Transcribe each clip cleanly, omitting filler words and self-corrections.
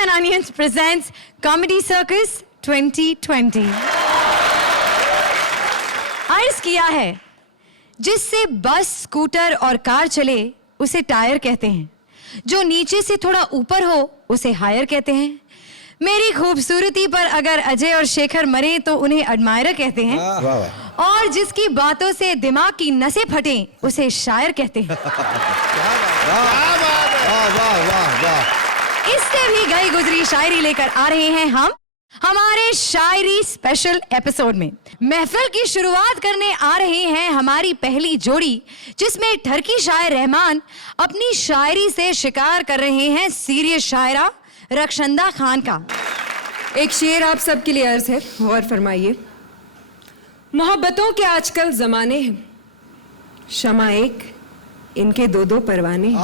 and Onions presents Comedy Circus 2020. अर्ज किया है, जिससे बस, स्कूटर और कार चले उसे टायर कहते हैं, जो नीचे से थोड़ा ऊपर हो उसे हायर कहते हैं, मेरी खूबसूरती पर अगर अजय और शेखर मरे तो उन्हें एडमायरर कहते हैं, और जिसकी बातों से दिमाग की नसें फटें उसे शायर कहते हैं। इससे भी गई गुजरी शायरी लेकर आ रहे हैं हम हमारे शायरी स्पेशल एपिसोड में। महफिल की शुरुआत करने आ रहे हैं हमारी पहली जोड़ी, जिसमें ठरकी शायर रहमान अपनी शायरी से शिकार कर रहे हैं सीरियस शायरा रक्षंदा खान का। एक शेर आप सबके लिए अर्ज है, गौर फरमाइए। मोहब्बतों के आजकल जमाने हैं, शमा एक, इनके दो दो परवाने हैं,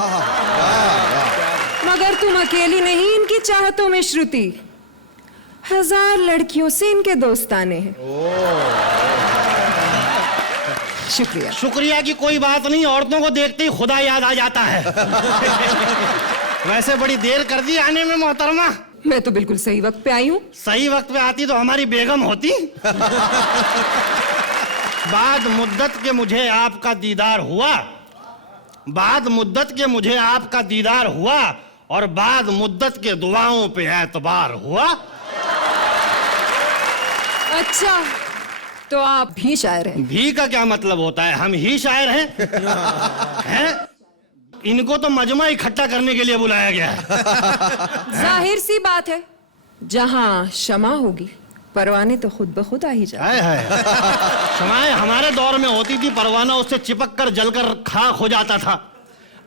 मगर तुम अकेली नहीं इनकी चाहतों में श्रुति, हजार लड़कियों से इनके दोस्ताने हैं। शुक्रिया। शुक्रिया की कोई बात नहीं, औरतों को देखते ही खुदा याद आ जाता है। वैसे बड़ी देर कर दी आने में मोहतरमा। मैं तो बिल्कुल सही वक्त पे आई हूँ। सही वक्त पे आती तो हमारी बेगम होती। बाद मुद्दत के मुझे आपका दीदार हुआ, बाद मुद्दत के मुझे आपका दीदार हुआ, और बाद मुद्दत के दुआओं पे एतबार हुआ। अच्छा, तो आप भी शायर हैं? भी का क्या मतलब होता है? हम ही शायर हैं। हैं? इनको तो मजमा इकट्ठा करने के लिए बुलाया गया है। जाहिर सी बात है, जहां क्षमा होगी परवाने तो खुद ब खुद आ ही जाए। क्षमाएं हमारे दौर में होती थी, परवाना उससे चिपक कर जलकर खाक हो जाता था।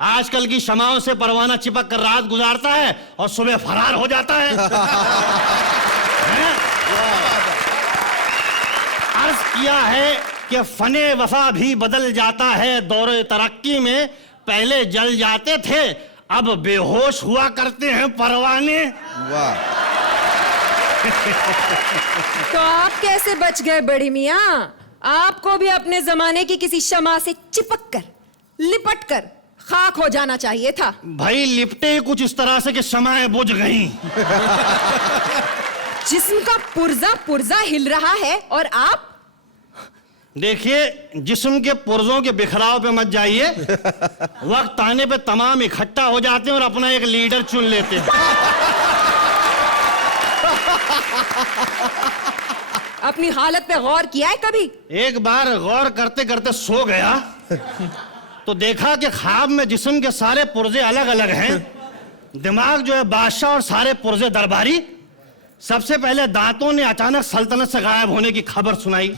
आजकल की क्षमाओं से परवाना चिपक कर रात गुजारता है और सुबह फरार हो जाता है। अर्ज किया है कि फने वफा भी बदल जाता है दौरे तरक्की में, पहले जल जाते थे अब बेहोश हुआ करते हैं परवाने। वाह। तो आप कैसे बच गए बड़ी मियां? आपको भी अपने जमाने की किसी शमा से चिपक कर, लिपट कर खाक हो जाना चाहिए था। भाई लिपटे ही कुछ इस तरह से कि शमाएं बुझ गईं। जिस्म का पुर्जा पुर्जा हिल रहा है और आप? देखिए, जिस्म के पुर्जों के बिखराव पे मत जाइए। वक्त आने पे तमाम इकट्ठा हो जाते हैं और अपना एक लीडर चुन लेते हैं। अपनी हालत पे गौर किया है कभी? एक बार गौर करते करते सो गया तो देखा कि ख्वाब में जिस्म के सारे पुर्जे अलग अलग हैं। दिमाग जो है बादशाह और सारे पुर्जे दरबारी। सबसे पहले दांतों ने अचानक सल्तनत से गायब होने की खबर सुनाई।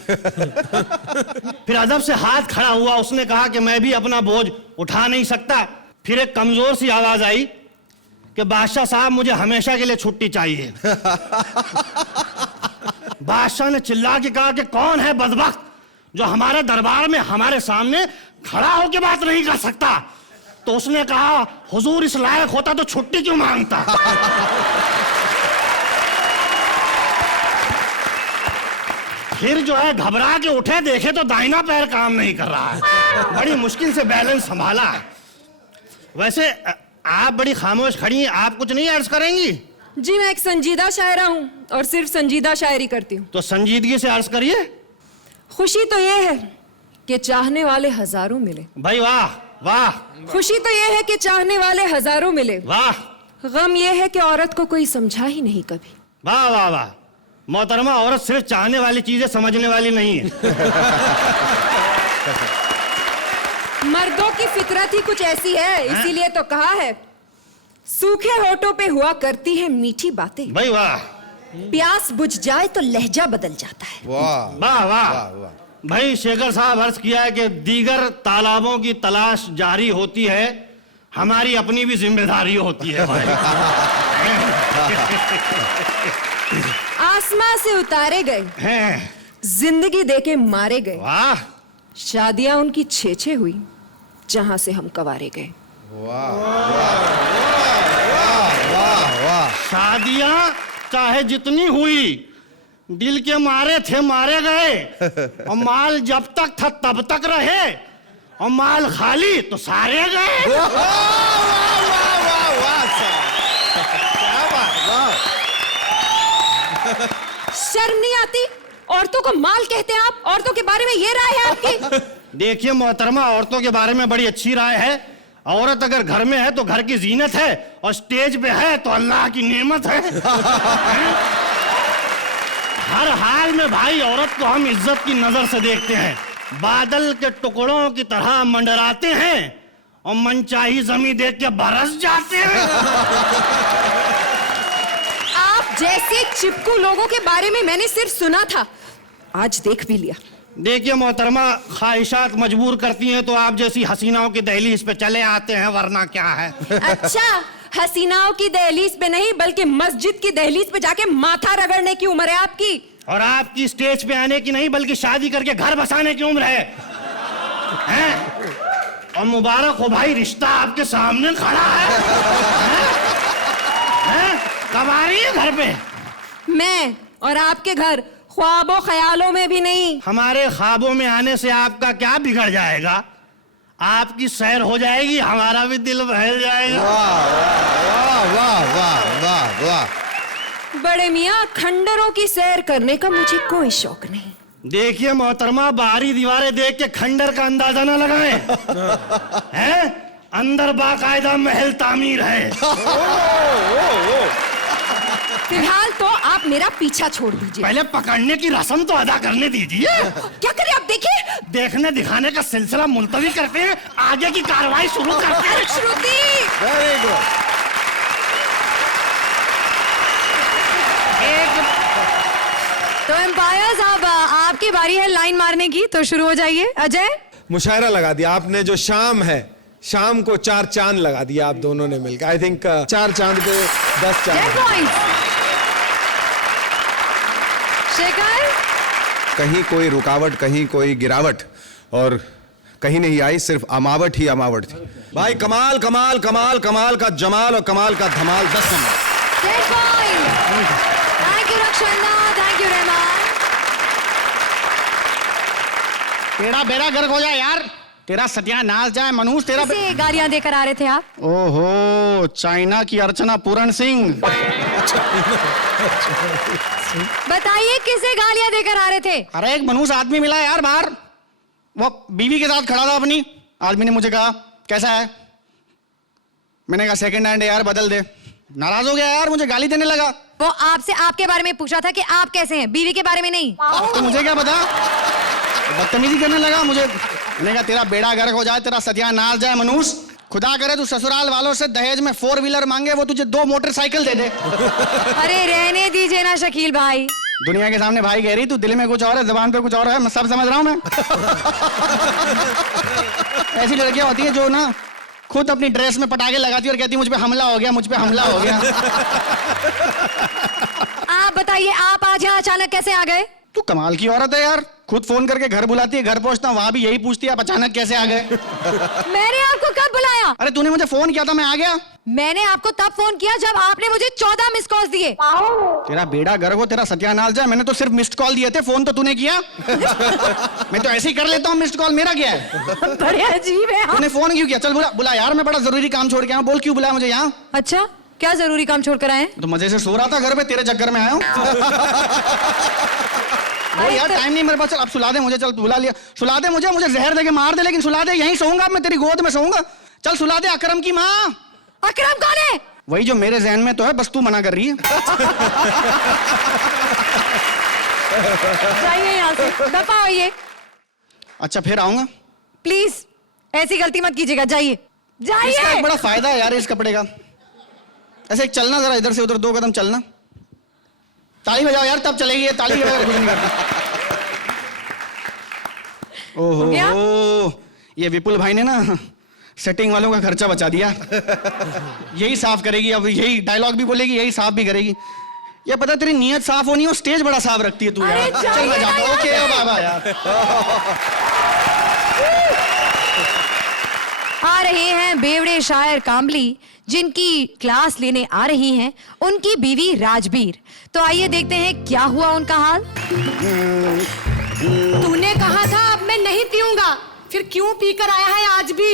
फिर अदब से हाथ खड़ा हुआ, उसने कहा कि मैं भी अपना बोझ उठा नहीं सकता। फिर एक कमजोर सी आवाज आई कि बादशाह साहब मुझे हमेशा के लिए छुट्टी चाहिए। बादशाह ने चिल्ला के कहा कि कौन है बदबख्त जो हमारे दरबार में हमारे सामने खड़ा होकर बात नहीं कर सकता? तो उसने कहा, हुजूर इस लायक होता तो छुट्टी क्यों मांगता? फिर जो है घबरा के उठे, देखे तो दाहिना पैर काम नहीं कर रहा है। बड़ी मुश्किल से बैलेंस संभाला है। वैसे आप बड़ी खामोश खड़ी हैं, आप कुछ नहीं अर्ज करेंगी? जी मैं एक संजीदा शायरा हूँ और सिर्फ संजीदा शायरी करती हूँ। तो संजीदगी से अर्ज करिए। खुशी तो ये है कि चाहने वाले हजारों मिले। भाई वाह वाह। खुशी तो ये है कि चाहने वाले हजारों मिले। वाह। गम ये है कि औरत को कोई समझा ही नहीं कभी। वाह वाह वाह। मोहतरमा, औरत सिर्फ चाहने वाली चीजें समझने वाली नहीं है। मर्दों की फितरत ही कुछ ऐसी है, इसीलिए तो कहा है, सूखे होठों पे हुआ करती है मीठी बातें। भाई वाह। प्यास बुझ जाए तो लहजा बदल जाता है। वाह वाह वाह। वाह। भाई शेखर साहब अर्ज किया है कि दीगर तालाबों की तलाश जारी होती है, हमारी अपनी भी जिम्मेदारी होती है। भाई आसमां से उतारे गए हैं। जिंदगी देके मारे गए। वाह। शादियां उनकी छे हुई जहां से हम कवारे गए। वाह वाह वाह। शादियां चाहे जितनी हुई, दिल के मारे थे मारे गए, और माल जब तक था तब तक रहे, और माल खाली तो सारे गए। वाह वाह वाह वाह। क्या बात। वाह शर्म नहीं आती? औरतों को माल कहते हैं आप? औरतों के बारे में ये राय है आपकी? देखिए मोहतरमा, औरतों के बारे में बड़ी अच्छी राय है। औरत अगर घर में है तो घर की जीनत है, और स्टेज पे है तो अल्लाह की नेमत है। हर हाल में भाई औरत को हम इज्जत की नजर से देखते हैं। बादल के टुकड़ों की तरह मंडराते हैं और मनचाही जमीन देख के बरस जाते हैं। आप जैसे चिपकू लोगों के बारे में मैंने सिर्फ सुना था, आज देख भी लिया। देखिए मोहतरमा, ख्वाहिशात मजबूर करती हैं तो आप जैसी हसीनाओं की दहलीज पे चले आते हैं, वरना क्या है। अच्छा, हसीनाओं की दहलीज पे नहीं बल्कि मस्जिद की दहलीज पे जाके माथा रगड़ने की उम्र है आपकी। और आपकी स्टेज पे आने की नहीं बल्कि शादी करके घर बसाने की उम्र है, हैं? और मुबारक हो भाई, रिश्ता आपके सामने खड़ा है, हैं? कब आ रही है घर पे? मैं और आपके घर ख्वाबों ख्यालों में भी नहीं। हमारे ख्वाबों में आने से आपका क्या बिगड़ जाएगा? आपकी सैर हो जाएगी, हमारा भी दिल बहल जाएगा। वाह वाह वाह वाह वाह। बड़े मियाँ, खंडरों की सैर करने का मुझे कोई शौक नहीं। देखिए मोहतरमा, बाहरी दीवारें देख के खंडर का अंदाजा ना लगाएं। हैं? अंदर बाकायदा महल तामीर है। फिलहाल तो आप मेरा पीछा छोड़ दीजिए। पहले पकड़ने की रस्म तो अदा करने दीजिए। क्या करें आप? देखिए, देखने दिखाने का सिलसिला मुलतवी करते हैं, आगे की कार्रवाई शुरू करते हैं। श्रुति, वेरी गुड। तो एम्पायर साहब, आपकी बारी है लाइन मारने की, तो शुरू हो जाइए। अजय, मुशायरा लगा दिया आपने। जो शाम है, शाम को 4 चांद लगा दिया आप दोनों ने मिलकर। आई थिंक 4 चांद पे 10 10 चांद। पॉइंट्स। शेखर, कहीं कोई रुकावट, कहीं कोई गिरावट, और कहीं नहीं आई, सिर्फ अमावट ही अमावट थी। भाई कमाल कमाल कमाल कमाल का जमाल और कमाल का धमाल। 10 number. 10 points. Thank you Rakshanna, thank you Rahman. तेरा बेड़ा गर्क हो जाए यार, तेरा सत्यानाश जाए मनुष्य, तेरा किसे गालियां देकर आ रहे थे आप? ओहो, चाइना की अर्चना पूरन सिंह। बताइए, किसे गालियां देकर आ रहे थे? अरे एक मनुष्य आदमी मिला यार बाहर, वो बीवी के साथ खड़ा था अपनी। आदमी ने मुझे कहा कैसा है, मैंने कहा सेकंड हैंड है यार, बदल दे। नाराज हो गया यार, मुझे गाली देने लगा। वो आपसे आपके बारे में पूछा था कि आप कैसे हैं, बीवी के बारे में नहीं। तो मुझे क्या पता, बदतमीजी करने लगा मुझे। मैंने कहा तेरा बेड़ा गर्क हो जाए, तेरा सत्यानाश जाए मनुष्य। खुदा करे तू ससुराल वालों से दहेज में 4 व्हीलर मांगे, वो तुझे 2 मोटरसाइकिल दे दे। अरे रहने दीजिए ना शकील भाई। दुनिया के सामने भाई कह रही, तू दिल में कुछ और है, जुबान पे कुछ और है, मैं सब समझ रहा हूं मैं। ऐसी लड़कियां होती है जो ना खुद अपनी ड्रेस में पटाखे लगाती है और कहती है मुझ पे हमला हो गया, मुझ पे हमला हो गया। आप बताइए, आप आज यहाँ अचानक कैसे आ गए? तू कमाल की औरत है यार, खुद फोन करके घर बुलाती है, घर पहुंचता हूं वहां भी यही पूछती है आप अचानक कैसे आ गए। मैंने आपको कब बुलाया? अरे तूने मुझे फोन किया था, मैं आ गया। मैंने आपको तब फोन किया जब आपने मुझे 14 मिस कॉल दिए। तेरा बेड़ा गर्क हो, तेरा सत्यानाश जाए, मैंने तो सिर्फ मिस्ड कॉल दिए थे, फोन तो तूने किया। मैं तो ऐसे ही कर लेता हूँ, मिस्ड कॉल मेरा क्या है। बड़े अजीब है आप। तूने फोन क्यों किया? चल बुला बुला यार, मैं बड़ा जरूरी काम छोड़ के आया हूं, बोल क्यों बुलाया मुझे यहाँ? अच्छा, क्या जरूरी काम छोड़ कर आए? तो मजे से सो रहा था घर पे, तेरे चक्कर में आया हूँ। अरे यार टाइम नहीं मेरे पास, चल अब सुला दे मुझे, चल बुला लिया, सुला दे मुझे, मुझे जहर देके मार दे लेकिन सुला दे, यहीं सोऊंगा मैं, तेरी गोद में सोऊंगा। चल सुला दे, अकरम की माँ। अकरम कौन है? वही जो मेरे जहन में तो है, बस तू मना कर रही है। जाइए यहाँ से, दफा होइए। अच्छा फिर आऊंगा। प्लीज ऐसी गलती मत कीजिएगा, जाइए इसका एक जाइए। बड़ा फायदा है यार इस कपड़े का, ऐसे एक चलना जरा इधर से उधर 2 कदम चलना। ताली बजाओ यार, तब चलेगी ये, ताली बजाओ कुछ नहीं करता। ओहो, ये विपुल भाई ने ना सेटिंग वालों का खर्चा बचा दिया। यही साफ करेगी अब, यही डायलॉग भी बोलेगी, यही साफ भी करेगी। ये पता तेरी नीयत साफ होनी हो, स्टेज बड़ा साफ रखती है तू अरे यार। चल मैं जाता हूं, ओके बाबा यार। आ रहे हैं बेवड़े शायर कामली, जिनकी क्लास लेने आ रही हैं उनकी बीवी राजबीर। तो आइए देखते हैं क्या हुआ उनका हाल। तूने कहा था अब मैं नहीं पीऊंगा, फिर क्यों पीकर आया है आज भी?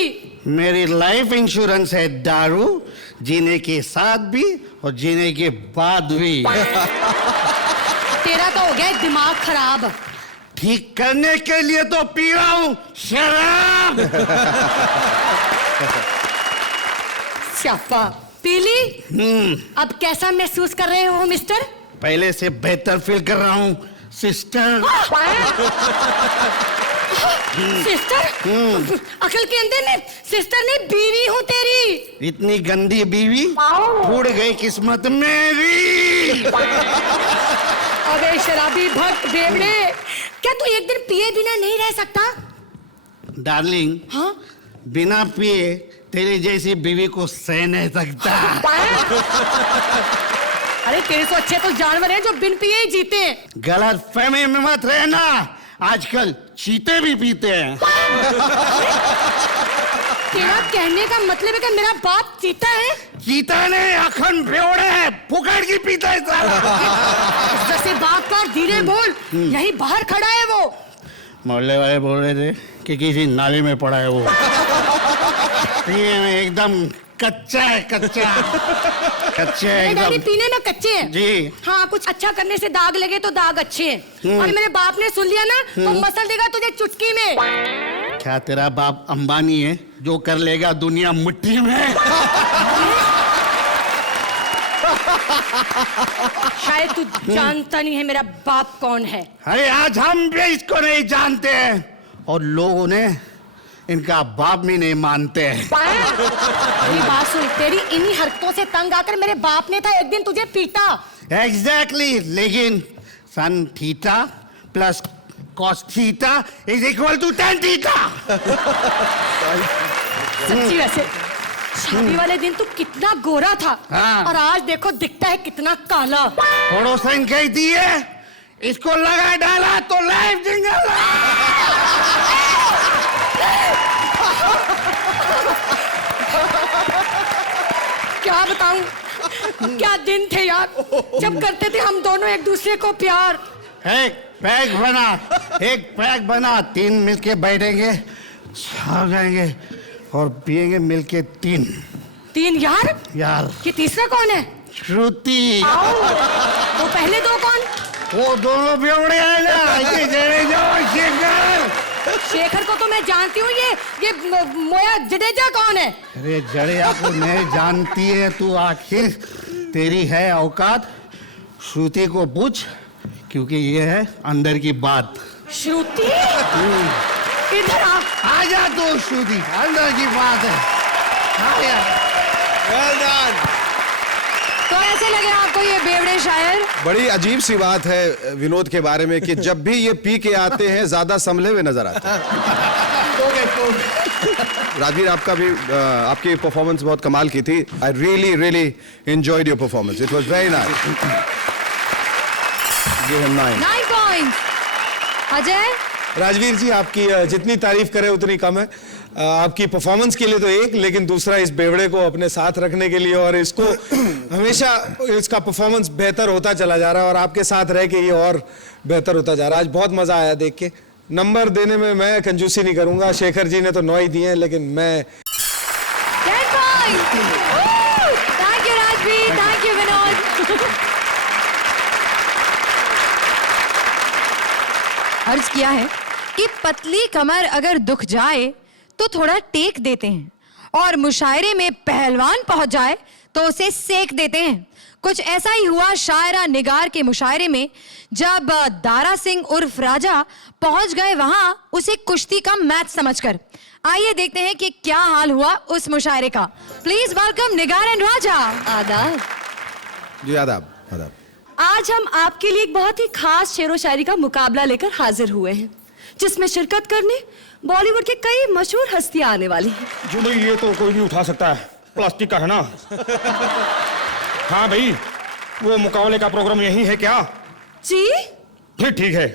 मेरी लाइफ इंश्योरेंस है दारू, जीने के साथ भी और जीने के बाद भी। तेरा तो हो गया है दिमाग खराब। ठीक करने के लिए तो पी रहा हूं शराब। स्यापा पीली। अब कैसा महसूस कर रहे हो मिस्टर? पहले से बेहतर फील कर रहा हूं सिस्टर। सिस्टर? अकल के अंदर ने सिस्टर ने बीवी हूँ तेरी। इतनी गंदी बीवी फूट गई किस्मत मेरी। अबे शराबी भक्त बेवड़े, क्या तू एक दिन पिए बिना नहीं रह सकता? डार्लिंग, हाँ? बिना पिए तेरी जैसी बीवी को सह नहीं सकता। अरे तेरे से अच्छे तो जानवर हैं जो बिन पिए ही जीते हैं। गलत फहमी में मत रहना, आजकल चीते भी पीते हैं। तेरा कहने का मतलब है कि मेरा बाप चीता है? चीता नहीं, अखंड बेवड़े है, फुकड़ की पीता है साला। जैसे बात कर, धीरे बोल, यही बाहर खड़ा है वो। मोहल्ले वाले बोल रहे थे कि किसी नाले में पड़ा है वो। ये एकदम कच्चा है, कच्चा कच्चे है डैडी एकदम। पीने में कच्चे हैं। जी। हाँ, कुछ अच्छा करने से दाग लगे तो दाग अच्छे हैं। और मेरे बाप ने सुन लिया ना तो मसल देगा तुझे चुटकी में। क्या तेरा बाप अंबानी है जो कर लेगा दुनिया मुट्ठी में? शायद तू जानता नहीं है मेरा बाप कौन है। अरे आज हम भी इसको नहीं जानते हैं और लोग ने इनका बाप भी नहीं मानते हैं। मेरी बात सुन, तेरी इन्हीं हरकतों से तंग आकर मेरे बाप ने था एक दिन तुझे पीटा। एग्जैक्टली, लेकिन sin theta plus cos theta is equal to ten theta. सच्ची वैसे शादी वाले दिन तू कितना गोरा था। हाँ। और आज देखो दिखता है कितना काला। पड़ोसन कहती है इसको लगा डाला तो लाइफ जिंगल। क्या बताऊं, क्या दिन थे यार जब करते थे हम दोनों एक दूसरे को प्यार। एक पैक बना, तीन मिलके बैठेंगे, छा जाएंगे और पिएंगे मिलके तीन। तीन यार? यार ये तीसरा कौन है? श्रुति। वो पहले दो कौन? वो दोनों बेवड़े हैं ना, ये जडेजा और शेखर। शेखर को तो मैं जानती हूँ, ये मोया जडेजा कौन है? अरे जडेजा को नहीं जानती है तू, आखिर तेरी है औकात? श्रुति को पूछ, क्योंकि ये है अंदर की बात। श्रुति? इधर आ जा तू श्रुति, अंदर की बात है। आजा। Well done. तो ऐसे लगे आपको ये बेवड़े शायर? बड़ी अजीब सी बात है विनोद के बारे में कि जब भी ये पी के आते हैं ज्यादा संभले हुए नजर आते हैं। राजवीर, आपका भी आपकी परफॉर्मेंस बहुत कमाल की थी। I really enjoyed your performance, it was very nice. Give him 9 points. Ajay? Rajveer ji, आपकी जितनी तारीफ करें उतनी कम है। आपकी परफॉर्मेंस के लिए तो एक, लेकिन दूसरा इस बेवड़े को अपने साथ रखने के लिए और इसको हमेशा इसका परफॉर्मेंस बेहतर होता चला जा रहा है और आपके साथ रह के ये और बेहतर होता जा रहा है। आज बहुत मजा आया देख के। नंबर देने में मैं कंजूसी नहीं करूंगा, शेखर जी ने तो 9 ही दिए हैं, लेकिन मैं 10 points. Thank you Rajveer, thank you Vinod. अर्ज किया है कि पतली कमर अगर दुख जाए तो थोड़ा टेक देते हैं और मुशायरे में पहलवान पहुंच जाए तो उसे सेक देते हैं। कुछ ऐसा ही हुआ शायरा निगार के मुशायरे में, जब दारा सिंह उर्फ राजा पहुंच गए वहां उसे कुश्ती का मैच समझकर। आइए देखते हैं कि क्या हाल हुआ उस मुशायरे का। प्लीज वेलकम निगार एंड राजा। आदाब। जी आदाब। आदाब। आज हम आपके लिए एक बहुत ही खास शेरो शायरी का मुकाबला लेकर हाजिर हुए हैं, जिसमें शिरकत करने बॉलीवुड के कई मशहूर हस्तियां आने वाली हैं। जी नहीं, ये तो कोई नहीं उठा सकता है, प्लास्टिक का है ना। हाँ भाई, वो मुकाबले का प्रोग्राम यही है क्या? जी फिर ठीक है,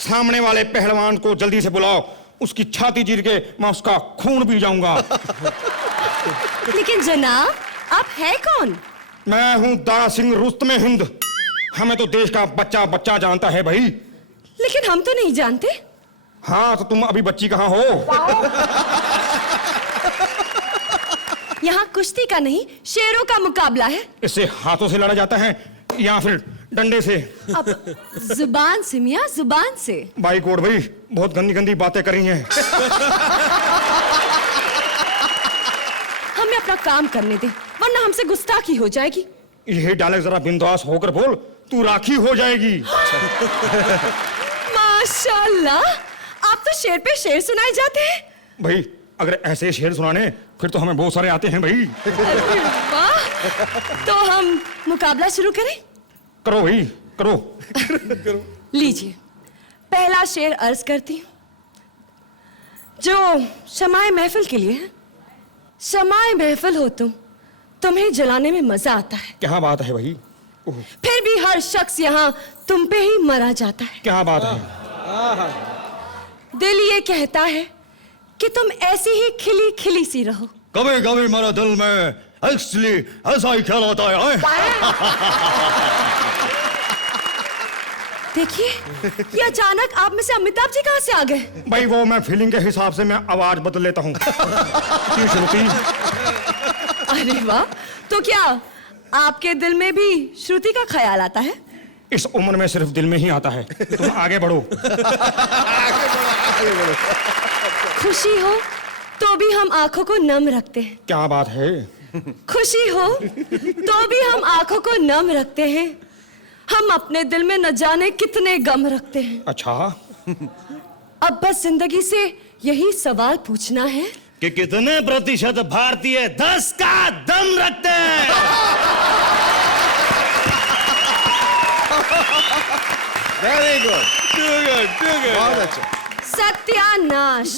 सामने वाले पहलवान को जल्दी से बुलाओ, उसकी छाती चीर के मैं उसका खून पी जाऊंगा। लेकिन जनाब, आप है कौन? मैं हूँ दारा सिंह रुस्तम हिंद। हमें तो देश का बच्चा बच्चा जानता है भाई। लेकिन हम तो नहीं जानते। हाँ, तो तुम अभी बच्ची कहाँ हो? यहाँ कुश्ती का नहीं, शेरों का मुकाबला है। इससे हाथों से लड़ा जाता है या फिर डंडे से। अब जुबान से मियाँ, जुबान से। भाई कोट भाई बहुत गंदी गंदी बातें करी हैं। हमें अपना काम करने दे, वरना हमसे गुस्ताखी हो जाएगी। यही डायलॉग जरा बिंदास होकर बोल, तू राखी हो जाएगी। माशाल्लाह, आप तो शेर पे शेर सुनाए जाते हैं। भाई अगर ऐसे शेर सुनाने फिर तो हमें बहुत सारे आते हैं भाई। अरे वाह, तो हम मुकाबला शुरू करें? करो भाई करो। लीजिए, पहला शेर अर्ज करती हूं, जो शमाए महफिल के लिए है। शमाए महफिल हो तुम, तुम्हें जलाने में मजा आता है। क्या बात है भाई। फिर भी हर शख्स यहाँ तुम पे ही मरा जाता है। क्या बात है। दिल ये कहता है कि तुम ऐसी ही खिली खिली सी रहो। कभी कभी मेरे दिल में एक्चुअली ऐसा ही ख्याल आता है। देखिए, ये अचानक आप में से अमिताभ जी कहाँ से आ गए? भाई वो मैं फीलिंग के हिसाब से मैं आवाज बदल लेता हूँ। क्यों श्रुति? अरे वाह, तो क्या आपके दिल में भी श्रुति का ख्याल आता है? इस उम्र में सिर्फ दिल में ही आता है। तुम आगे बढ़ो। खुशी हो तो भी हम आंखों को नम रखते हैं। क्या बात है। खुशी हो तो भी हम आंखों को नम रखते हैं। हम अपने दिल में न जाने कितने गम रखते हैं। अच्छा, अब बस जिंदगी से यही सवाल पूछना है कि कितने प्रतिशत भारतीय 10 का दम रखते हैं। वेरी गुड, टू गुड, बहुत अच्छा। सत्यानाश,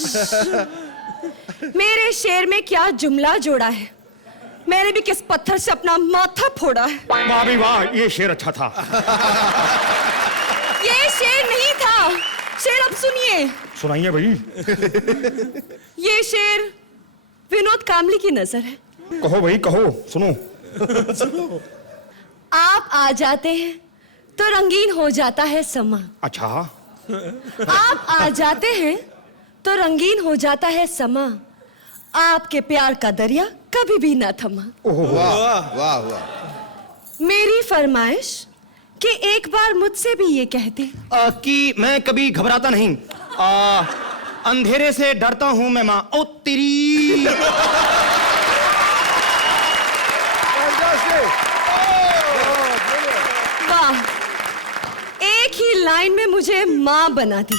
मेरे शेर में क्या जुमला जोड़ा है। मैंने भी किस पत्थर से अपना माथा फोड़ा है। वाह भी वाह, ये शेर अच्छा था। ये शेर नहीं था। शेर अब सुनिए। सुनाइए भाई। ये शेर विनोद कामली की नजर है। कहो भाई कहो, सुनो। आप आ जाते हैं तो रंगीन हो जाता है समा। अच्छा, आप आ जाते हैं तो रंगीन हो जाता है समा। आपके प्यार का दरिया कभी भी ना थमा। वाह वाह वाह। मेरी फरमाइश कि एक बार मुझसे भी ये कहते कि मैं कभी घबराता नहीं, अंधेरे से डरता हूं मैं माँ। ओ तेरी। वाह, एक ही लाइन में मुझे माँ बना दी।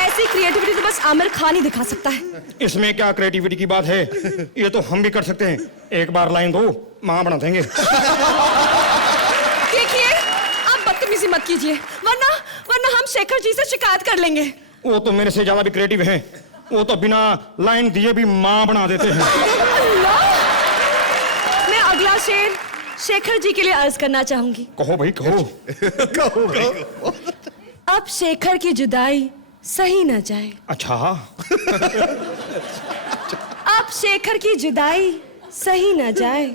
ऐसी क्रिएटिविटी तो बस आमिर खान ही दिखा सकता है। इसमें क्या क्रिएटिविटी की बात है, ये तो हम भी कर सकते हैं। एक बार लाइन दो, माँ बना देंगे। देखिए, आप बदतमीजी मत कीजिए, वरना वरना हम शेखर जी से शिकायत कर लेंगे। वो तो मेरे से ज्यादा भी क्रिएटिव हैं। वो तो बिना लाइन दिए भी माँ बना देते हैं। अल्लाह! मैं अगला शेर शेखर जी के लिए अर्ज करना चाहूंगी। कहो भाई कहो। कहो। अब शेखर की जुदाई सही न जाए। अच्छा, अब शेखर की जुदाई सही न जाए।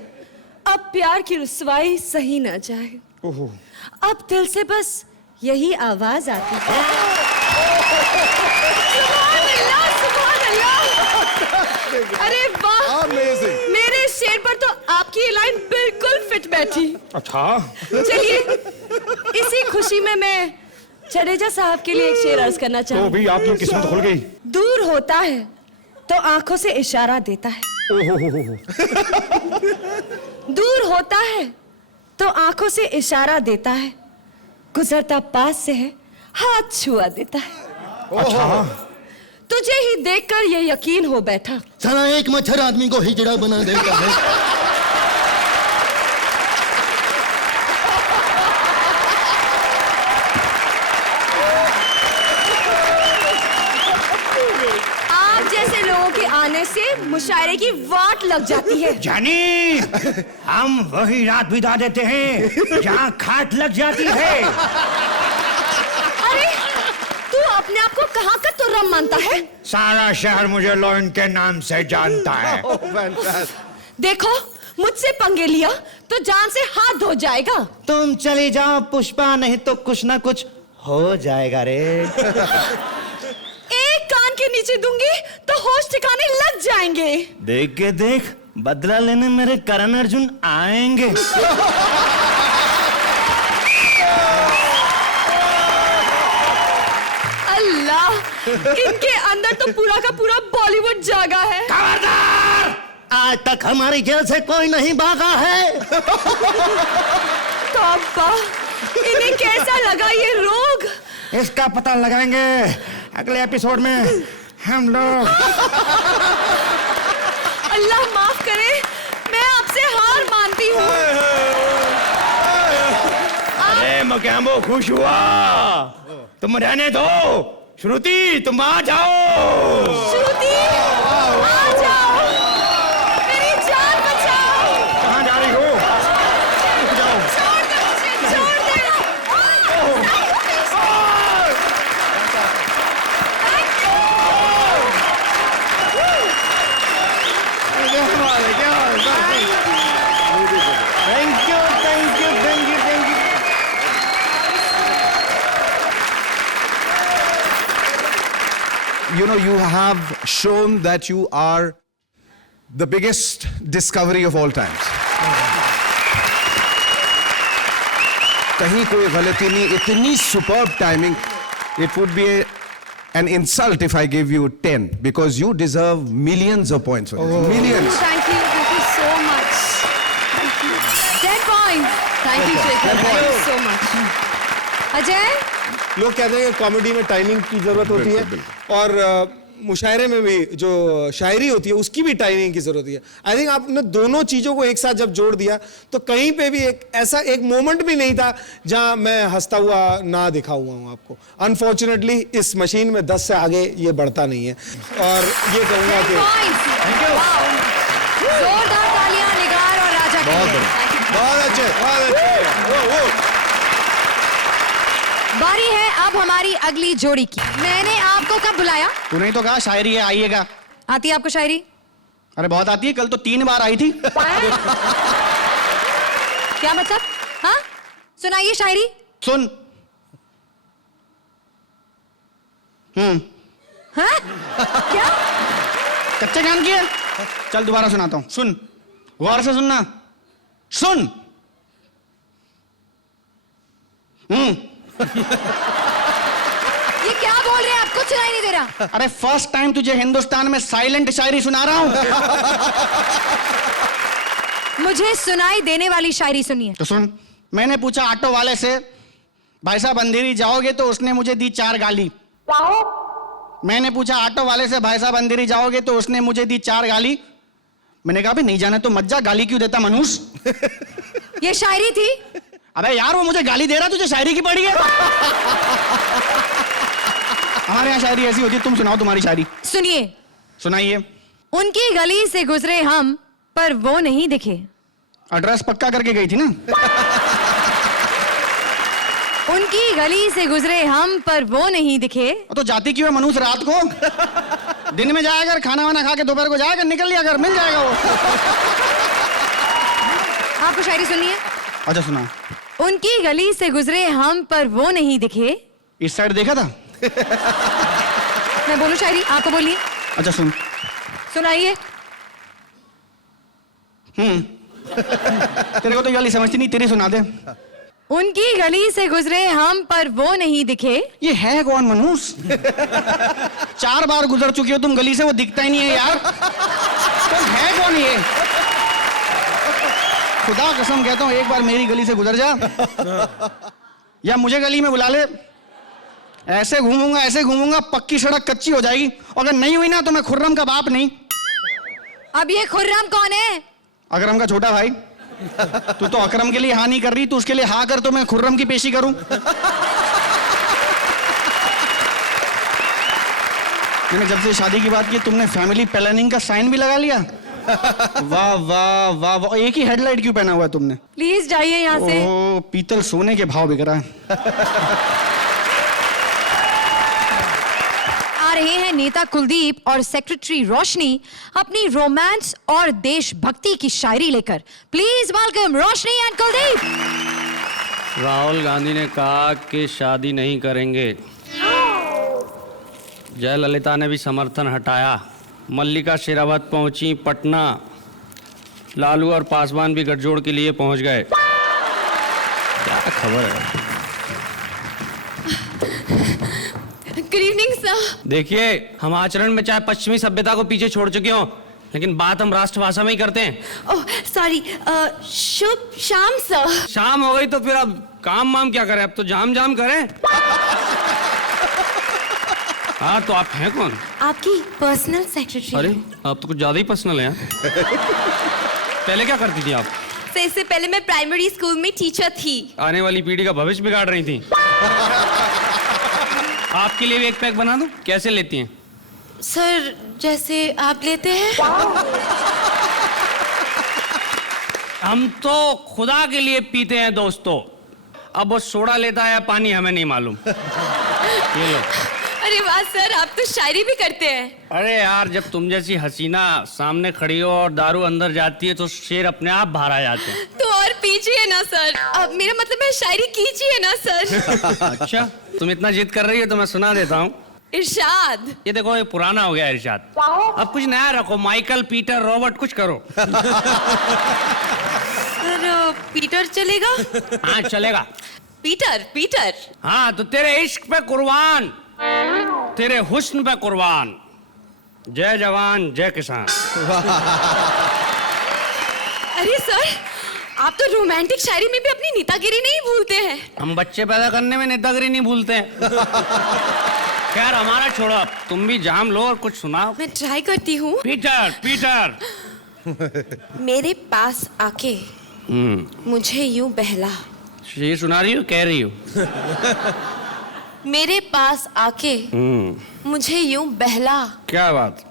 अब प्यार की रुसवाई सही न जाए। ओहो, अब दिल से बस यही आवाज आती है। सुभान अल्लाह। अरे वाह, अमेजिंग। मेरे शेर पर तो आपकी ये लाइन बिल्कुल फिट बैठी। अच्छा। चलिए, इसी खुशी में मैं जडेजा साहब के लिए एक शेर अर्ज करना तो चाहूंगी। भी आपकी किस्मत खुल गई। दूर होता है तो आंखों से इशारा देता है। ओहो, दूर होता है तो आंखों से इशारा देता है। गुजरता पास से है, हाथ छुआ देता है। अच्छा। तुझे ही देखकर ये यकीन हो बैठा। साला एक मच्छर आदमी को हिजड़ा बना देता है। आप जैसे लोगों के आने से मुशायरे की वाट लग जाती है। जानी, हम वही रात बिता देते हैं जहाँ खाट लग जाती है। अरे, तू अपने आप को कहाँ का तुर्रम मानता है? सारा शहर मुझे लॉयन के नाम से जानता है। देखो, मुझसे पंगे लिया तो जान से हाथ धो जाएगा। तुम चली जाओ पुष्पा, नहीं तो कुछ ना कुछ हो जाएगा रे। एक कान के नीचे दूंगी तो होश ठिकाने लग जाएंगे। देख के देख, बदला लेने मेरे करण अर्जुन आएंगे। अल्लाह, इनके अंदर तो पूरा का पूरा बॉलीवुड जागा है। खबरदार! आज तक हमारी जेल से कोई नहीं भागा है। तौबा, इन्हें कैसा लगा ये रोग? इसका पता लगाएंगे अगले एपिसोड में हम लोग। अल्लाह माफ करे, मैं आपसे हार मानती हूँ। अरे मकामो खुश हुआ, तुम रहने दो। श्रुति तुम आ जाओ। श्रुति, आ जाओ, मेरी जान बचाओ। कहाँ जा रही हो? छोड़ दे मुझे, छोड़ दे। Thank you, thank you, thank you, thank you. You know, you have shown that you are the biggest discovery of all times. कहीं कोई गलती नहीं, इतनी superb timing. It would be an insult if I give you 10 because you deserve millions of points for this. Millions. Thank you so much. Thank you. 10 points. Thank you, Shekhar. Thank you so much. Ajay, लोग कहते हैं कि comedy में timing की जरूरत होती है और मुशायरे में भी जो शायरी होती है उसकी भी टाइमिंग की जरूरत है। आई थिंक आपने दोनों चीजों को एक साथ जब जोड़ दिया तो कहीं पे भी एक ऐसा एक मोमेंट भी नहीं था जहां मैं हंसता हुआ ना दिखा हुआ हूं आपको। अनफॉर्चुनेटली इस मशीन में 10 से आगे ये बढ़ता नहीं है और ये कहूंगा 10 कि points. Wow. जोरदार तालियां निगार और राजा के लिए। बहुत अच्छे, बहुत अच्छे। बारी है अब हमारी अगली जोड़ी की। मैंने आपको कब बुलाया? तूने तो कहा शायरी है, आइएगा। आती है आपको शायरी? अरे बहुत आती है, कल तो 3 बार आई थी। क्या मतलब? हाँ, सुनाइए शायरी। सुन। हाँ? क्या? कच्चे कान की है? चल दोबारा सुनाता हूं, सुन, गौर से सुनना। सुन। ये क्या बोल रहे हैं आप? कुछ सुनाई नहीं दे रहा। अरे फर्स्ट टाइम तुझे हिंदुस्तान में साइलेंट शायरी सुना रहा हूं। मुझे सुनाई देने वाली शायरी सुनिए। तो सुन। मैंने पूछा ऑटो वाले से, भाई साहब अंधेरी जाओगे? तो उसने मुझे दी 4 गाली। मैंने पूछा ऑटो वाले से, भाई साहब अंधेरी जाओगे? तो उसने मुझे दी 4 गाली। मैंने कहा नहीं जाने तो मत जा, गाली क्यों देता मनुष्य। ये शायरी थी? अबे यार वो मुझे गाली दे रहा, तुझे शायरी की पड़ी है? हमारे यहाँ शायरी ऐसी होती है, तुम सुनाओ तुम्हारी शायरी। सुनिए। सुनाइए। उनकी गली से गुजरे हम पर वो नहीं दिखे। एड्रेस पक्का करके गई थी ना? उनकी गली से गुजरे हम पर वो नहीं दिखे। तो जाती क्यों है मनुष्य रात को? दिन में जाया कर, खाना वाना खा के दोपहर को जाया कर, निकल लिया कर, मिल जाएगा वो। आपको शायरी सुनिए। अच्छा सुना। उनकी गली से गुजरे हम पर वो नहीं दिखे। इस साइड देखा था? मैं बोलूं शायरी, आपको बोलिए। अच्छा सुन। सुनाइए। तेरे को तो ये वाली समझती नहीं, तेरी सुना दे। उनकी गली से गुजरे हम पर वो नहीं दिखे। ये है कौन मनुष्य? 4 बार गुजर चुकी हो तुम गली से, वो दिखता ही नहीं है यार। तो है कौन ये? खुदा कसम कहता हूं, एक बार मेरी गली से गुजर जा या मुझे गली में बुला ले, ऐसे घूमूंगा, पक्की सड़क कच्ची हो जाएगी। अगर नहीं हुई ना तो मैं खुर्रम का बाप नहीं। अब ये खुर्रम कौन है? अकरम का छोटा भाई। तू तो अकरम के लिए हाँ नहीं कर रही, तू उसके लिए हाँ कर तो मैं खुर्रम की पेशी करूं। मैंने जब से शादी की बात की तुमने फैमिली प्लानिंग का साइन भी लगा लिया। वाह वाह वाह वाह, एक ही हेडलाइट क्यों पहना हुआ है तुमने? प्लीज जाइए यहाँ से। ओह, पीतल सोने के भाव बिक रहा है। आ रहे हैं नेता कुलदीप और सेक्रेटरी रोशनी अपनी रोमांस और देशभक्ति की शायरी लेकर। Please welcome Roshni and Kuldeep. Rahul Gandhi ने कहा कि शादी नहीं करेंगे। जयललिता ने भी समर्थन हटाया। मल्लिका शेरावत पहुंची पटना, लालू और पासवान भी गठजोड़ के लिए पहुंच गए। क्या खबर है? Good evening sir. देखिए, हम आचरण में चाहे पश्चिमी सभ्यता को पीछे छोड़ चुके हों, लेकिन बात हम राष्ट्रभाषा में ही करते हैं। ओह सॉरी, शुभ शाम सर। शाम हो गई तो फिर अब काम वाम क्या करें? अब तो जाम जाम करें। हाँ, तो आप हैं कौन? आपकी पर्सनल सेक्रेटरी। अरे, आप तो कुछ ज्यादा ही पर्सनल हैं। पहले क्या करती थी आप? सर, इससे पहले मैं प्राइमरी स्कूल में टीचर थी। आने वाली पीढ़ी का भविष्य बिगाड़ रही थी। आपके लिए भी एक पैक बना दूं? कैसे लेती हैं? सर, जैसे आप लेते हैं। हम तो खुदा के लिए पीते हैं दोस्तों। अब वो सोडा लेता है या पानी हमें नहीं मालूम। ये लो। अरे वाह सर, आप तो शायरी भी करते हैं। अरे यार, जब तुम जैसी हसीना सामने खड़ी हो और दारू अंदर जाती है तो शेर अपने आप बाहर आ जाते हैं। तो और पीजिए ना सर। अब मेरा मतलब है शायरी कीजिए ना सर। अच्छा, तुम इतना जिद कर रही हो तो मैं सुना देता हूँ। इरशाद। ये देखो, ये पुराना हो गया इरशाद। अब कुछ नया रखो, माइकल, पीटर, रॉबर्ट, कुछ करो। सर, पीटर चलेगा? हाँ, चलेगा। Peter, Peter. हाँ, तो तेरे इश्क पे कुर्बान, तेरे हुस्न पे कुर्बान, जय जवान जय किसान। अरे सर, आप तो रोमांटिक शायरी में भी अपनी नेतागिरी नहीं भूलते हैं। हम बच्चे पैदा करने में नेतागिरी नहीं भूलते हैं। खैर, हमारा छोड़ो, अब तुम भी जाम लो और कुछ सुनाओ। मैं ट्राई करती हूँ। Peter, Peter. मेरे पास आके मुझे यूं बहला। ये सुना रही हो, कह रही हो? मेरे पास आके मुझे यूं बहला। क्या बात?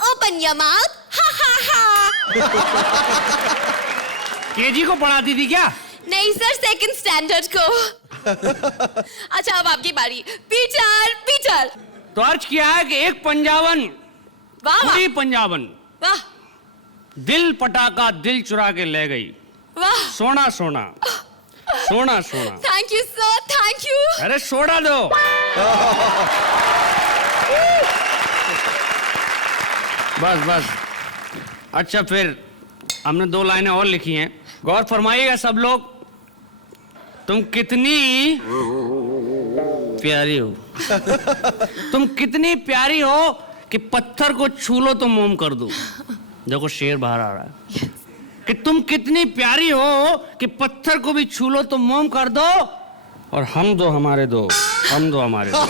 ओपन योर माउथ, हा हा हा। केजी को पढ़ाती थी क्या? नहीं सर, सेकंड स्टैंडर्ड को। अच्छा, अब आपकी बारी। Peter, Peter. तो अर्ज किया है कि एक पंजाबन, वाह वाह पूरी पंजाबन वाह दिल पटाका दिल चुरा के ले गई। वाह। सोना सोना, सोना सोना। Thank you sir, thank you. अरे सोडा दो। बस बस। अच्छा, फिर हमने 2 लाइनें और लिखी हैं, गौर फरमाइएगा सब लोग। तुम कितनी प्यारी हो। तुम कितनी प्यारी हो कि पत्थर को छू लो तो मोम कर दो। देखो, शेर बाहर आ रहा है कि तुम कितनी प्यारी हो कि पत्थर को भी छू लो तो मोम कर दो, और हम दो हमारे दो, हम दो हमारे दो।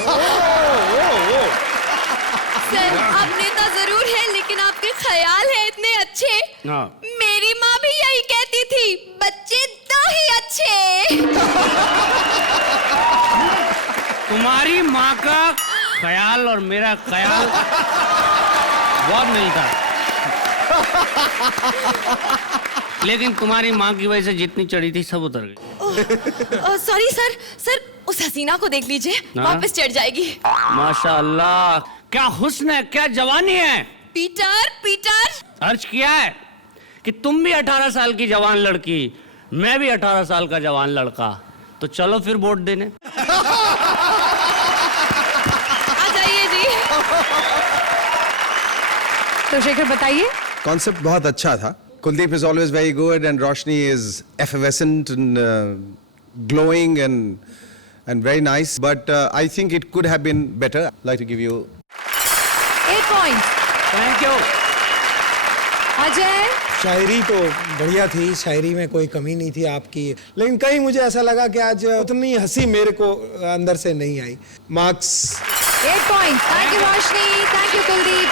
सर, आप नेता जरूर है, लेकिन आपके ख्याल है इतने अच्छे। हाँ। मेरी माँ भी यही कहती थी, बच्चे दो ही अच्छे। तुम्हारी माँ का ख्याल और मेरा ख्याल बहुत मिलता है, लेकिन तुम्हारी माँ की वजह से जितनी चढ़ी थी सब उतर गई। सॉरी सर, सर उस हसीना को देख लीजिए, हाँ? वापस चढ़ जाएगी। माशाअल्लाह, क्या हुस्न है, क्या जवानी है। Peter, Peter. अर्ज किया है कि तुम भी 18 साल की जवान लड़की, मैं भी 18 साल का जवान लड़का, तो चलो फिर वोट देने। आ जाइए जी। तो शेखर बताइए। Concept बहुत अच्छा था. Kuldeep is always very good and Roshni is effervescent and glowing and very nice. But I think it could have been better. I'd like to give you 8 points. Thank you. Ajay. शायरी तो बढ़िया थी, शायरी में कोई कमी नहीं थी आपकी, लेकिन कहीं मुझे ऐसा लगा कि आज उतनी हंसी मेरे को अंदर से नहीं आई। Marks 8 points. Thank you Roshni, thank you Kuldeep.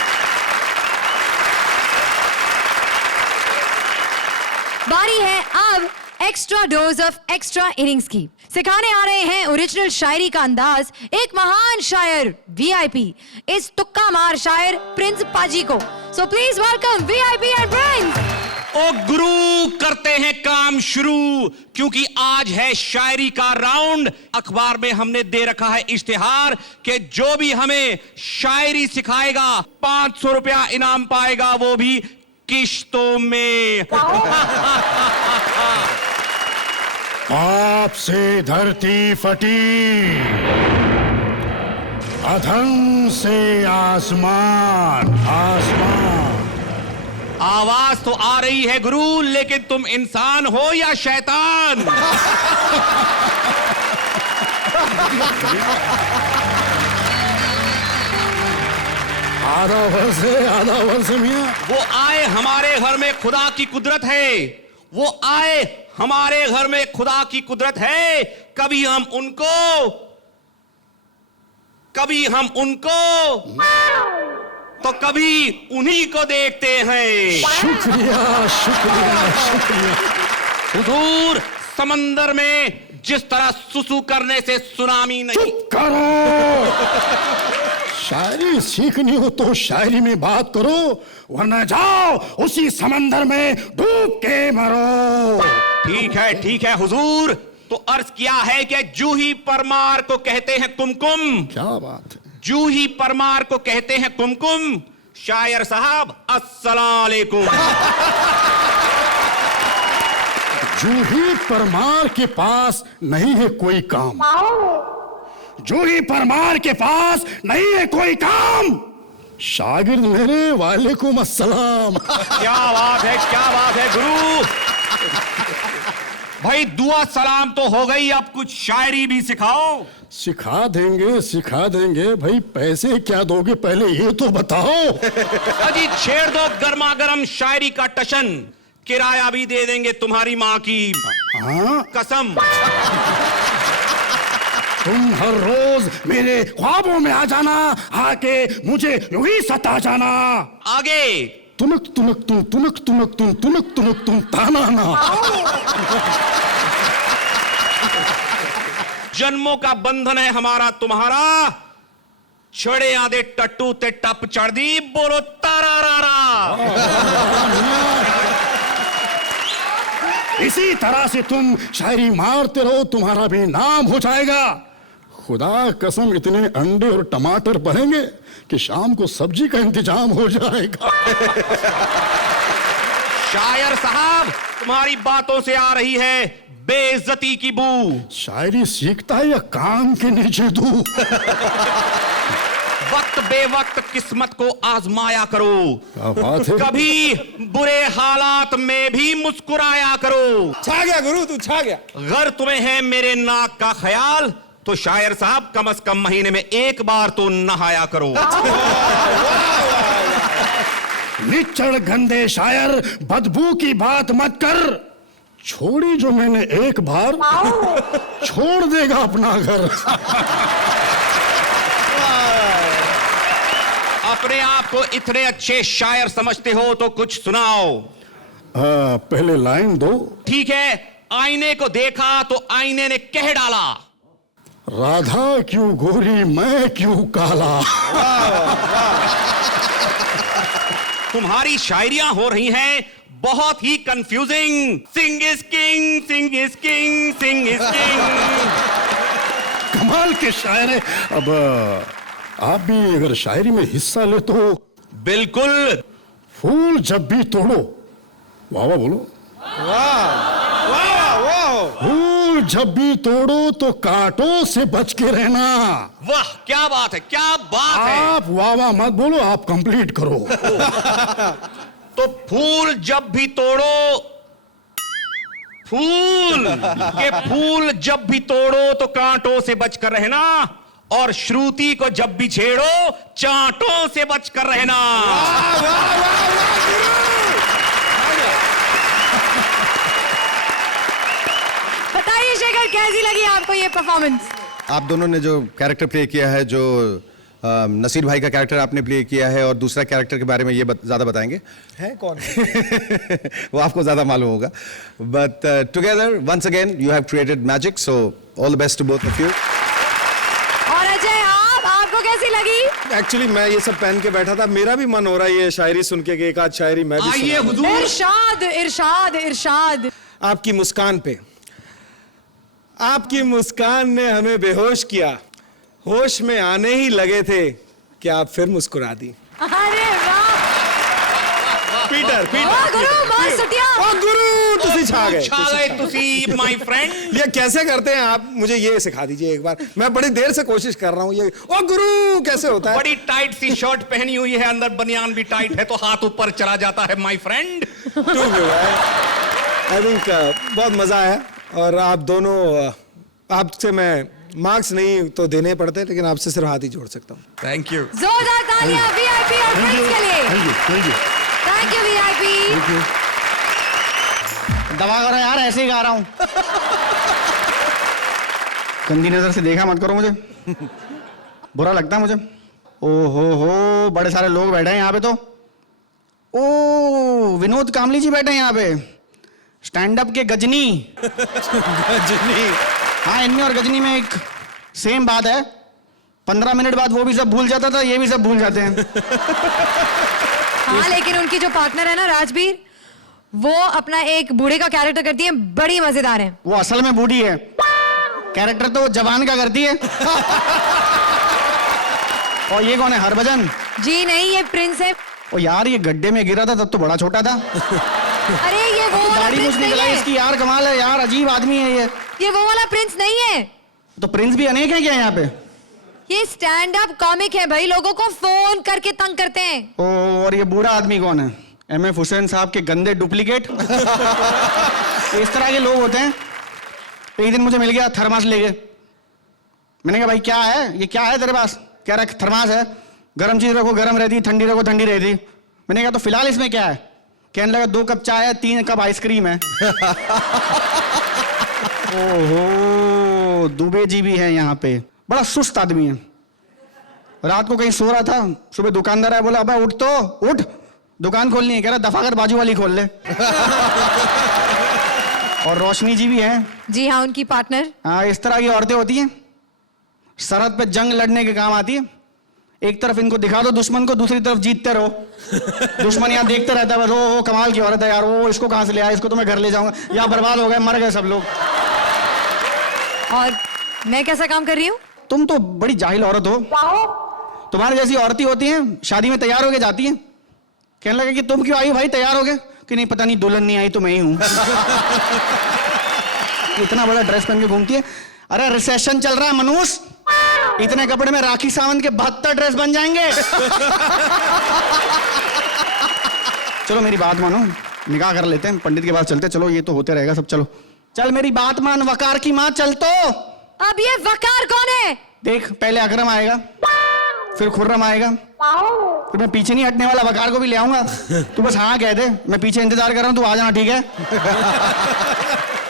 बारी है अब extra dose of extra innings की। सिखाने आ रहे हैं ओरिजिनल शायरी का अंदाज एक महान शायर वीआईपी, इस तुक्का मार शायर प्रिंस पाजी को। So please welcome VIP and Prince. ओ गुरु, करते हैं काम शुरू, क्योंकि आज है शायरी का राउंड। अखबार में हमने दे रखा है इश्तिहार कि जो भी हमें शायरी सिखाएगा 500 रुपया इनाम पाएगा, वो भी किश्तों में। पाप से धरती फटी, अधर्म से आसमान, आसमान आवाज तो आ रही है गुरु, लेकिन तुम इंसान हो या शैतान? आधा वर्ष है मियां। वो आए हमारे घर में, खुदा की कुदरत है। वो आए हमारे घर में, खुदा की कुदरत है। कभी हम उनको तो कभी उन्हीं को देखते हैं। शुक्रिया शुक्रिया शुक्रिया। हुजूर, समंदर में जिस तरह सुसु करने से सुनामी नहीं। करो, शायरी सीखनी हो तो शायरी में बात करो, वरना जाओ उसी समंदर में डूब के मरो। ठीक है हुजूर। तो अर्ज किया है कि जूही परमार को कहते हैं कुमकुम। क्या बात है। जूही परमार को कहते हैं कुमकुम। शायर साहब, अस्सलाम वालेकुम। जूही परमार के पास नहीं है कोई काम। जूही परमार के पास नहीं है कोई काम। शागिर्द मेरे, वालेकुम अस्सलाम। क्या बात है गुरु। भाई दुआ सलाम तो हो गई, अब कुछ शायरी भी सिखाओ। सिखा देंगे भाई। पैसे क्या दोगे पहले ये तो बताओ। अजी छेड़ दो गर्मा गर्म शायरी का टशन, किराया भी दे देंगे तुम्हारी माँ की कसम। तुम हर रोज मेरे ख्वाबों में आ जाना, आके मुझे यूं ही सता जाना। आगे तुनक तुम ताना ना। जन्मों का बंधन है हमारा तुम्हारा, छड़े आदे टट्टू ते टप चढ़ दी, बोलो तारा रारा। इसी तरह से तुम शायरी मारते रहो, तुम्हारा भी नाम हो जाएगा। खुदा कसम इतने अंडे और टमाटर बनेंगे कि शाम को सब्जी का इंतजाम हो जाएगा। शायर साहब, तुम्हारी बातों से आ रही है बेइज्जती की बू। शायरी सीखता है या कान के नीचे दू। वक्त बेवक्त किस्मत को आजमाया करो। क्या बात है। कभी बुरे हालात में भी मुस्कुराया करो। छा गया गुरु, तू छा गया। अगर तुम्हें है मेरे नाक का ख्याल, तो शायर साहब कम से कम महीने में एक बार तो नहाया करो। निच्चड़ गंदे शायर, बदबू की बात मत कर। छोड़ी जो मैंने एक बार, छोड़ देगा अपना घर। अपने आप को इतने अच्छे शायर समझते हो तो कुछ सुनाओ। पहले लाइन दो। ठीक है। आईने को देखा तो आईने ने कह डाला, राधा क्यों गोरी मैं क्यों काला। तुम्हारी शायरियां हो रही हैं बहुत ही confusing. Singh is king, Singh is king, Singh is king. कमाल के शायर है। अब आप भी अगर शायरी में हिस्सा ले तो। बिल्कुल। फूल जब भी तोड़ो, वाह वाह बोलो। फूल जब भी तोड़ो तो कांटों से बच के रहना। वाह क्या बात है, क्या बात है। आप वाह वाह मत बोलो, आप कंप्लीट करो। तो फूल जब भी तोड़ो, फूल जब भी तोड़ो तो कांटों से बचकर रहना, और श्रुति को जब भी छेड़ो चांटों से बचकर रहना। बताइए शेखर, कैसी लगी आपको ये परफॉर्मेंस? आप दोनों ने जो कैरेक्टर प्ले किया है, जो नसीर भाई का कैरेक्टर आपने प्ले किया है, और दूसरा कैरेक्टर के बारे में ये ज़्यादा बताएंगे। है कौन? वो आपको ज़्यादा मालूम होगा। But together once again you have created magic, so all the best to both of you. और अजय, आपको कैसी लगी? एक्चुअली मैं ये सब पहन के बैठा था, मेरा भी मन हो रहा है ये शायरी सुन के कि एक आध शायरी मैं भी आइए सुनाऊं। हुजूर। इरशाद इरशाद इरशाद। आपकी मुस्कान पे, आपकी मुस्कान ने हमें बेहोश किया, होश में आने ही लगे थे कि आप फिर मुस्कुरा दी। अरे वाह, पीटर वाह गुरु, वाह सुटिया। ओ गुरु, तुसी छा गए। छा गए तुसी माय फ्रेंड। ये कैसे करते हैं आप? मुझे ये सिखा दीजिए एक बार। मैं बड़ी देर से कोशिश कर रहा हूँ ये ओ गुरु कैसे होता है? बड़ी टाइट सी शर्ट पहनी हुई है, अंदर बनियान भी टाइट है, तो हाथ ऊपर चला जाता है माय फ्रेंड। आई थिंक बहुत मजा आया और आप दोनों आपसे मैं मार्क्स नहीं तो देने पड़ते, लेकिन आपसे सिर्फ हाथ ही जोड़ सकता हूँ। Thank you. जोरदार तालियां वीआईपी और फ्रेंड्स के लिए। Thank you VIP. दबा करो यार, ऐसे ही गा रहा हूं। गंदी नजर से देखा मत करो मुझे, बुरा लगता है मुझे। हो बड़े सारे लोग बैठे हैं यहाँ पे। तो ओ विनोद कामली जी बैठे हैं यहाँ पे, स्टैंड अप के गजनी। गजनी। हाँ, इनमें और गजनी में एक सेम बात है। 15 मिनट बाद वो भी सब भूल जाता था, ये भी सब भूल जाते हैं। हाँ, लेकिन उनकी जो पार्टनर है ना राजबीर, वो अपना एक बूढ़े का कैरेक्टर करती है, बड़ी मजेदार है। वो असल में बूढ़ी है, कैरेक्टर तो जवान का करती है। और ये कौन है, हरभजन? जी नहीं, ये प्रिंस है। ओ यार, ये गड्ढे में गिरा था तब तो बड़ा छोटा था। अरे ये वो वाला दाढ़ी प्रिंस मुझ नहीं निकला है। इसकी यार, कमाल है यार, अजीब आदमी है ये वो वाला प्रिंस नहीं है। तो प्रिंस भी अनेक है क्या यहाँ पे? ये स्टैंड अप कॉमिक है भाई, लोगों को फोन करके तंग करते हैं। ओ, और ये बूढ़ा आदमी कौन है? MF हुसैन साहब के गंदे डुप्लीकेट। इस तरह के लोग होते हैं। एक दिन मुझे मिल गया थर्मास लेके। मैंने कहा भाई क्या है, ये क्या है तेरे पास? कह रहा थर्मास है, गर्म चीज रखो गर्म रहती, ठंडी रखो ठंडी रहती। मैंने कहा तो फिलहाल इसमें क्या है? कहने लगा 2 कप चाय है, 3 कप आइसक्रीम है। ओहो, दुबे जी भी है यहाँ पे, बड़ा सुस्त आदमी है। रात को कहीं सो रहा था, सुबह दुकानदार आया, बोला अबे उठ तो उठ, दुकान खोलनी है। कह रहा दफाकर बाजू वाली खोल ले। और रोशनी जी भी हैं। जी हाँ, उनकी पार्टनर। हाँ, इस तरह की औरतें होती हैं, सरहद पे जंग लड़ने के काम आती है। एक तरफ इनको दिखा दो दुश्मन को, दूसरी तरफ जीतते रहो। दुश्मन यहाँ देखते रहता है बस, ओ कमाल की औरत है यार, वो इसको कहाँ से ले आया, इसको तो मैं घर ले जाऊंगा। यहाँ बर्बाद हो गए, मर गए सब लोग। और मैं कैसा काम कर रही हूँ? तुम तो बड़ी जाहिल औरत हो। तुम्हारे जैसी औरतें होती हैं, शादी में तैयार होके जाती हैं, कहने लगे कि तुम क्यों आई भाई तैयार हो गए? कि नहीं पता नहीं, दुल्हन नहीं आई तो मैं ही हूं। इतना बड़ा ड्रेस पहन के घूमती है। अरे रिसेशन चल रहा है मनुष्य, इतने कपड़े में राखी सावंत के 72 ड्रेस बन जाएंगे। चलो मेरी बात मानो, निकाह कर लेते हैं, पंडित के पास चलते। चलो ये तो होते रहेगा सब, चलो चल मेरी बात मान, वकार की माँ चल तो। अब ये वकार कौन है? देख, पहले अकरम आएगा, फिर खुर्रम आएगा, फिर मैं पीछे नहीं हटने वाला, वकार को भी ले आऊंगा। तू बस हाँ कह दे, मैं पीछे इंतजार कर रहा हूँ, तू आ जाना, ठीक है?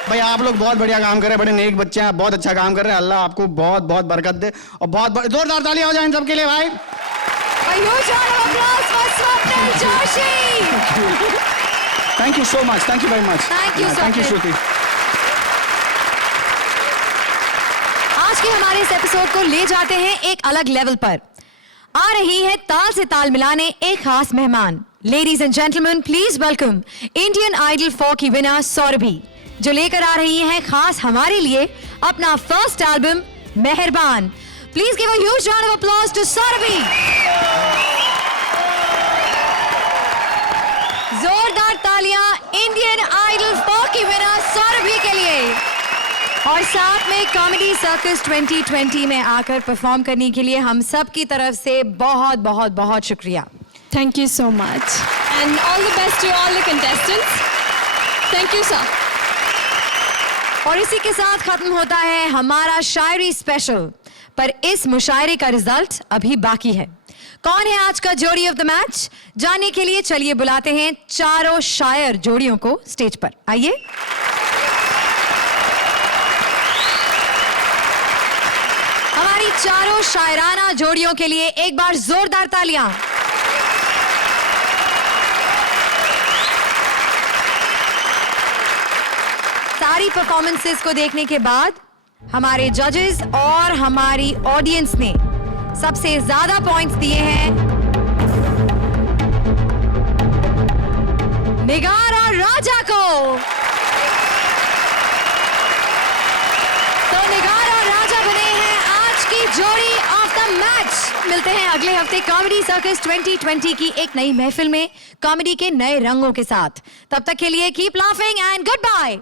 भाई आप लोग बहुत बढ़िया काम कर रहे हैं, बड़े नेक बच्चे हैं, बहुत अच्छा काम कर रहे हैं। अल्लाह आपको बहुत बहुत बरकत दे, और बहुत जोरदार तालियां हो जाए इन सबके लिए भाई। Thank you so much, thank you very much, thank you Shruti. आज के हमारे इस एपिसोड को ले जाते हैं एक अलग लेवल पर। आ रही है ताल से ताल मिलाने एक खास मेहमान। Ladies and gentleman, please welcome Indian Idol 4 की विनर सौरभी, जो लेकर आ रही हैं खास हमारे लिए अपना first album Meherbaan. Please give a huge round of applause to Saurabhi. जोरदार तालियां इंडियन आइडल 4 की विनर सौरभी के लिए, और साथ में कॉमेडी सर्कस 2020 में आकर परफॉर्म करने के लिए हम सब की तरफ से बहुत बहुत बहुत शुक्रिया। Thank you so much and all the best to all the contestants. Thank you sir. और इसी के साथ खत्म होता है हमारा शायरी स्पेशल, पर इस मुशायरे का रिजल्ट अभी बाकी है। कौन है आज का जोड़ी ऑफ द मैच, जानने के लिए चलिए बुलाते हैं चारों शायर जोड़ियों को स्टेज पर। आइए। हमारी चारों शायराना जोड़ियों के लिए एक बार जोरदार तालियां। सारी परफॉर्मेंसेस को देखने के बाद हमारे जजेस और हमारी ऑडियंस ने सबसे ज्यादा पॉइंट्स दिए हैं निगार और राजा को। तो निगार और राजा बने हैं आज की जोड़ी ऑफ द मैच। मिलते हैं अगले हफ्ते कॉमेडी सर्कस 2020 की एक नई महफिल में कॉमेडी के नए रंगों के साथ। तब तक के लिए keep laughing and good bye.